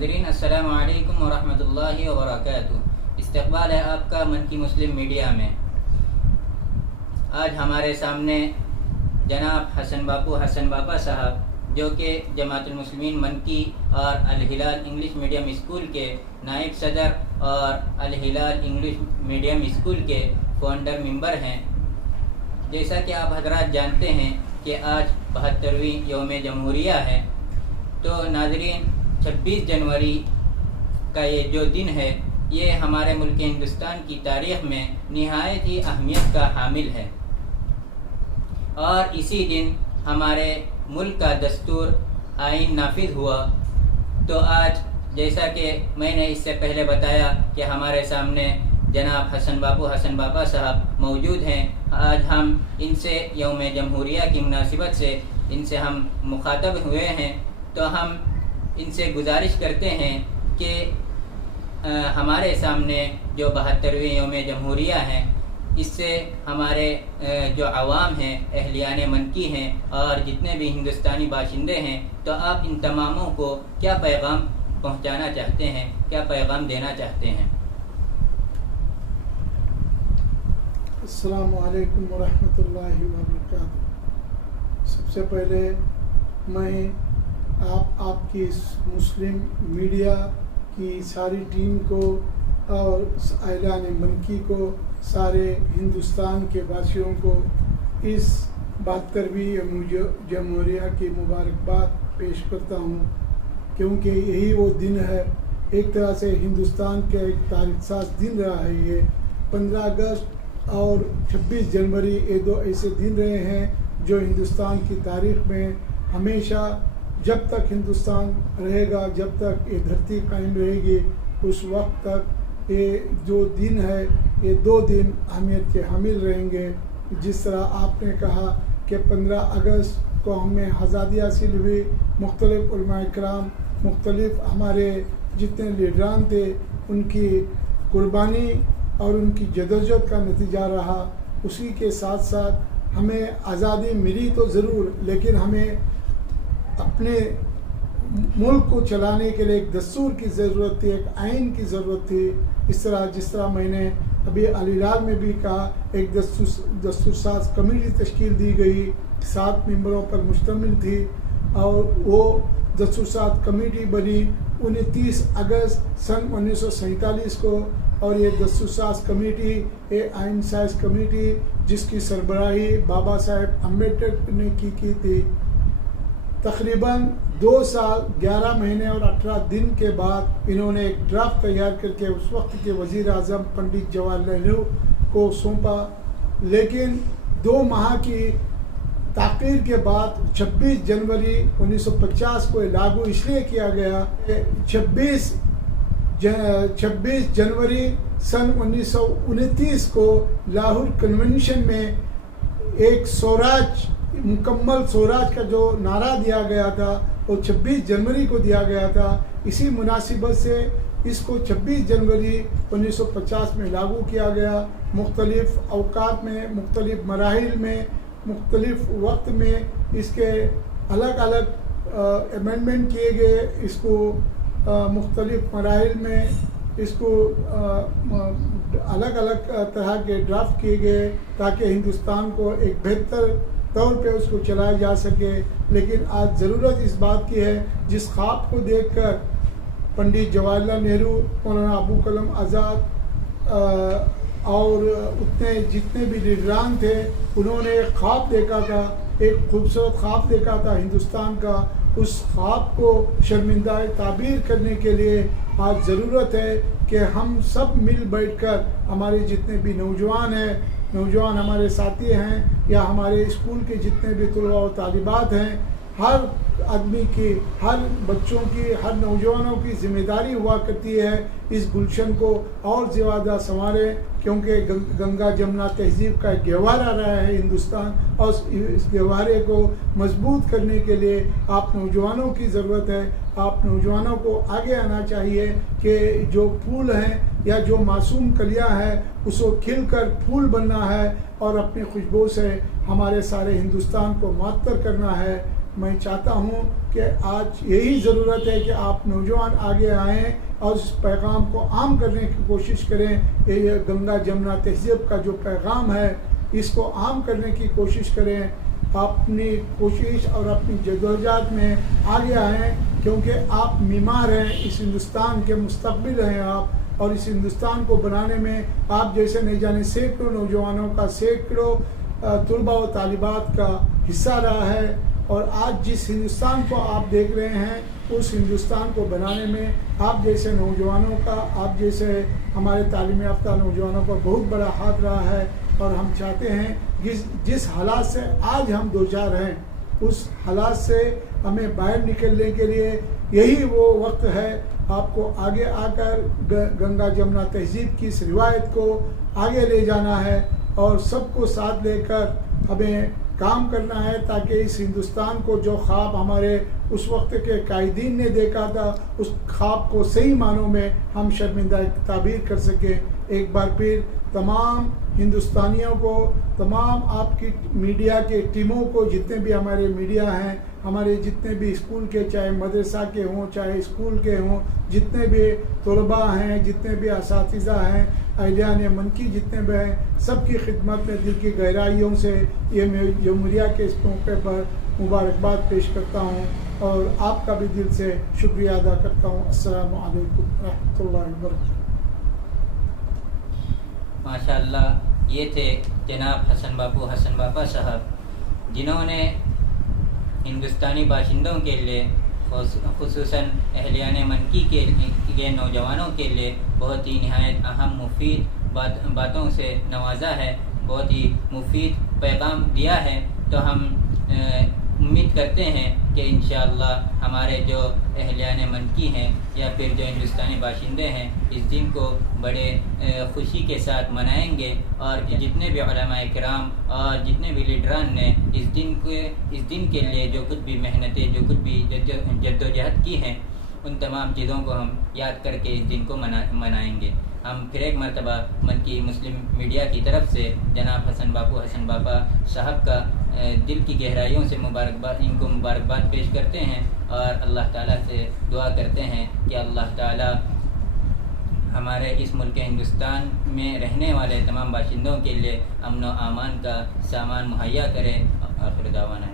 ناظرین السلام علیکم ورحمۃ اللہ وبرکاتہ۔ استقبال ہے آپ کا من کی مسلم میڈیا میں۔ آج ہمارے سامنے جناب حسن باپا صاحب جو کہ جماعت المسلمین منکی اور الہلال انگلش میڈیم اسکول کے نائب صدر اور الہلال انگلش میڈیم اسکول کے فاؤنڈر ممبر ہیں۔ جیسا کہ آپ حضرات جانتے ہیں کہ آج 72ویں یوم جمہوریہ ہے، تو ناظرین 26 جنوری کا یہ جو دن ہے یہ ہمارے ملک ہندوستان کی تاریخ میں نہایت ہی اہمیت کا حامل ہے، اور اسی دن ہمارے ملک کا دستور آئین نافذ ہوا۔ تو آج جیسا کہ میں نے اس سے پہلے بتایا کہ ہمارے سامنے جناب حسن باپا صاحب موجود ہیں۔ آج ہم ان سے یوم جمہوریہ کی مناسبت سے ان سے ہم مخاطب ہوئے ہیں، تو ہم ان سے گزارش کرتے ہیں کہ ہمارے سامنے جو 72ویں یوم جمہوریہ ہے، اس سے ہمارے جو عوام ہیں، اہلیان منکی ہیں اور جتنے بھی ہندوستانی باشندے ہیں، تو آپ ان تماموں کو کیا پیغام پہنچانا چاہتے ہیں، کیا پیغام دینا چاہتے ہیں؟ السلام علیکم ورحمۃ اللہ وبرکاتہ۔ سب سے پہلے میں آپ کی مسلم میڈیا کی ساری ٹیم کو اور اہلیان منکی کو، سارے ہندوستان کے واسیوں کو اس 72ویں جمہوریہ کی مبارکباد پیش کرتا ہوں، کیونکہ یہی وہ دن ہے، ایک طرح سے ہندوستان کا ایک تاریخ ساز دن رہا ہے۔ یہ 15 اگست اور 26 جنوری یہ دو ایسے دن رہے ہیں جو ہندوستان کی تاریخ میں ہمیشہ، جب تک ہندوستان رہے گا، جب تک یہ دھرتی قائم رہے گی، اس وقت تک یہ جو دن ہے، یہ دو دن اہمیت کے حامل رہیں گے۔ جس طرح آپ نے کہا کہ 15 اگست کو ہمیں آزادی حاصل ہوئی، مختلف علماء کرام، مختلف ہمارے جتنے لیڈران تھے، ان کی قربانی اور ان کی جدوجہد کا نتیجہ رہا۔ اسی کے ساتھ ساتھ ہمیں آزادی ملی تو ضرور، لیکن ہمیں اپنے ملک کو چلانے کے لیے ایک دستور کی ضرورت تھی، ایک آئین کی ضرورت تھی۔ جس طرح میں نے ابھی الہلال میں بھی کہا، ایک دستور ساز کمیٹی تشکیل دی گئی، 7 ممبروں پر مشتمل تھی، اور وہ دستور ساز کمیٹی بنی 29 اگست سن 1947 کو، اور یہ دستور ساز کمیٹی، یہ آئین ساز کمیٹی جس کی سربراہی بابا صاحب امبیڈکر نے کی تھی۔ تقریباً 2 سال 11 مہینے اور 18 دن کے بعد انہوں نے ایک ڈرافٹ تیار کر کے اس وقت کے وزیر اعظم پنڈت جواہر لال نہرو کو سونپا، لیکن 2 ماہ کی تاخیر کے بعد 26 جنوری 1950 کو لاگو اس لیے کیا گیا کہ 26 جنوری سن 1929 کو لاہور کنونشن میں ایک مکمل سوراج کا جو نعرہ دیا گیا تھا، وہ 26 جنوری کو دیا گیا تھا۔ اسی مناسبت سے اس کو 26 جنوری 1950 میں لاگو کیا گیا۔ مختلف اوقات میں، مختلف مراحل میں، مختلف وقت میں اس کے الگ الگ امینڈمنٹ کیے گئے، اس کو مختلف مراحل میں اس کو الگ الگ طرح کے ڈرافٹ کیے گئے تاکہ ہندوستان کو ایک بہتر طور پہ اس کو چلایا جا سکے۔ لیکن آج ضرورت اس بات کی ہے، جس خواب کو دیکھ کر پنڈت جواہر لال نہرو، مولانا ابو کلام آزاد اور جتنے بھی لیڈران تھے، انہوں نے ایک خواب دیکھا تھا، ایک خوبصورت خواب دیکھا تھا ہندوستان کا۔ اس خواب کو شرمندہ تعبیر کرنے کے لیے آج ضرورت ہے کہ ہم سب مل بیٹھ کر، ہمارے جتنے بھی نوجوان ہمارے ساتھی ہیں، یا ہمارے اسکول کے جتنے بھی طلباء و طالبات ہیں، ہر آدمی کی، ہر بچوں کی، ہر نوجوانوں کی ذمہ داری ہوا کرتی ہے اس گلشن کو اور زیادہ سنواریں، کیونکہ گنگا جمنا تہذیب کا ایک گہوارہ رہا ہے ہندوستان، اور اس گہوارے کو مضبوط کرنے کے لیے آپ نوجوانوں کی ضرورت ہے۔ آپ نوجوانوں کو آگے آنا چاہیے کہ جو پھول ہیں یا جو معصوم کلیاں ہیں، اس کو کھل کر پھول بننا ہے، اور اپنی خوشبو سے ہمارے سارے ہندوستان کو معطر کرنا ہے۔ میں چاہتا ہوں کہ آج یہی ضرورت ہے کہ آپ نوجوان آگے آئیں اور اس پیغام کو عام کرنے کی کوشش کریں. یہ گنگا جمنا تہذیب کا جو پیغام ہے اس کو عام کرنے کی کوشش کریں. اپنی کوشش اور اپنی جدوجہد میں آگے آئیں کیونکہ آپ معمار ہیں، اس ہندوستان کے مستقبل ہیں آپ، اور اس ہندوستان کو بنانے میں آپ جیسے نہیں جانے سینکڑوں نوجوانوں کا، سینکڑوں طلباء و طالبات کا حصہ رہا ہے. اور آج جس ہندوستان کو آپ دیکھ رہے ہیں اس ہندوستان کو بنانے میں آپ جیسے نوجوانوں کا، آپ جیسے ہمارے تعلیم یافتہ نوجوانوں کا بہت بڑا ہاتھ رہا ہے. اور ہم چاہتے ہیں جس حالات سے آج ہم دوچار ہیں اس حالات سے ہمیں باہر نکلنے کے لیے یہی وہ وقت ہے. آپ کو آگے آ کر گنگا جمنا تہذیب کی اس روایت کو آگے لے جانا ہے اور سب کو ساتھ لے کر ہمیں کام کرنا ہے تاکہ اس ہندوستان کو جو خواب ہمارے اس وقت کے قائدین نے دیکھا تھا اس خواب کو صحیح معنوں میں ہم شرمندہ تعبیر کر سکیں. ایک بار پھر تمام ہندوستانیوں کو، تمام آپ کی میڈیا کے ٹیموں کو، جتنے بھی ہمارے میڈیا ہیں، ہمارے جتنے بھی اسکول کے، چاہے مدرسہ کے ہوں چاہے اسکول کے ہوں، جتنے بھی طلباء ہیں، جتنے بھی اساتذہ ہیں، اہلیان منکی جتنے بھی ہیں، سب کی خدمت میں دل کی گہرائیوں سے یہ جمہوریہ کے اس موقع پر مبارکباد پیش کرتا ہوں اور آپ کا بھی دل سے شکریہ ادا کرتا ہوں. السلام علیکم ورحمۃ اللہ وبرکاتہ. ماشاء اللہ، یہ تھے جناب حسن باپا صاحب، جنہوں نے ہندوستانی باشندوں کے لیے، خصوصاً اہلیان منکی کے نوجوانوں کے لیے بہت ہی نہایت اہم مفید باتوں سے نوازا ہے، بہت ہی مفید پیغام دیا ہے. تو ہم امید کرتے ہیں کہ انشاءاللہ ہمارے جو اہلیان منکی ہیں یا پھر جو ہندوستانی باشندے ہیں اس دن کو بڑے خوشی کے ساتھ منائیں گے، اور جتنے بھی علماء کرام اور جتنے بھی لیڈران نے اس دن کے لیے جو کچھ بھی محنتیں، جو کچھ بھی جدوجہد کی ہیں، ان تمام چیزوں کو ہم یاد کر کے اس دن کو منائیں گے. ہم پھر ایک مرتبہ منکی مسلم میڈیا کی طرف سے جناب حسن باپا صاحب کا دل کی گہرائیوں سے ان کو مبارکباد پیش کرتے ہیں اور اللہ تعالیٰ سے دعا کرتے ہیں کہ اللہ تعالیٰ ہمارے اس ملک ہندوستان میں رہنے والے تمام باشندوں کے لیے امن و امان کا سامان مہیا کرے. آخر دعوانا